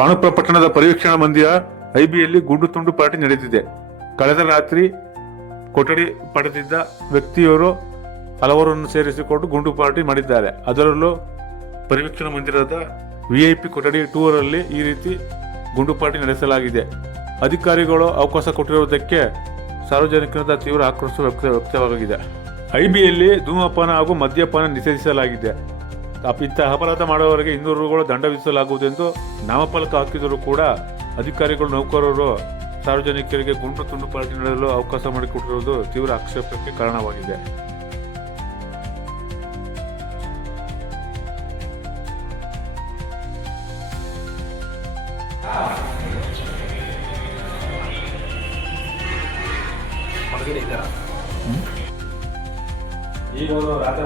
ಪಾಣುಪುರ ಪಟ್ಟಣದ ಪರಿವೀಕ್ಷಣಾ ಮಂದಿರ ಐಬಿಯಲ್ಲಿ ಗುಂಡು ತುಂಡು ಪಾರ್ಟಿ ನಡೆದಿದೆ. ಕಳೆದ ರಾತ್ರಿ ಕೊಠಡಿ ಪಡೆದಿದ್ದ ವ್ಯಕ್ತಿಯವರು ಹಲವರನ್ನು ಸೇರಿಸಿಕೊಂಡು ಗುಂಡು ಪಾರ್ಟಿ ಮಾಡಿದ್ದಾರೆ. ಅದರಲ್ಲೂ ಪರಿವೀಕ್ಷಣಾ ಮಂದಿರದ ವಿಐಪಿ ಕೊಠಡಿ 2 ರಲ್ಲಿ ಈ ರೀತಿ ಗುಂಡು ಪಾರ್ಟಿ ನಡೆಸಲಾಗಿದೆ. ಅಧಿಕಾರಿಗಳು ಅವಕಾಶ ಕೊಟ್ಟಿರುವುದಕ್ಕೆ ಸಾರ್ವಜನಿಕರಿಂದ ತೀವ್ರ ಆಕ್ರೋಶ ವ್ಯಕ್ತವಾಗಿದೆ. ಐಬಿಯಲ್ಲಿ ಧೂಮಪಾನ ಹಾಗೂ ಮದ್ಯಪಾನ ನಿಷೇಧಿಸಲಾಗಿದೆ. ಇಂತಹ ಅಪರಾಧ ಮಾಡುವವರಿಗೆ 200 ರೂಗಳು ದಂಡ ವಿಧಿಸಲಾಗುವುದೆಂದು ನಾಮಫಲಕ ಹಾಕಿದರೂ ಕೂಡ ಅಧಿಕಾರಿಗಳು ನೌಕರರು ಸಾರ್ವಜನಿಕರಿಗೆ ಗುಂಡು ತುಂಡು ಪಾರ್ಟಿ ನಡೆಯಲು ಅವಕಾಶ ಮಾಡಿಕೊಟ್ಟಿರುವುದು ತೀವ್ರ ಆಕ್ಷೇಪಕ್ಕೆ ಕಾರಣವಾಗಿದೆ. ಈಗ ರಾತ್ರಿ ಈಗ ರಾತ್ರಿ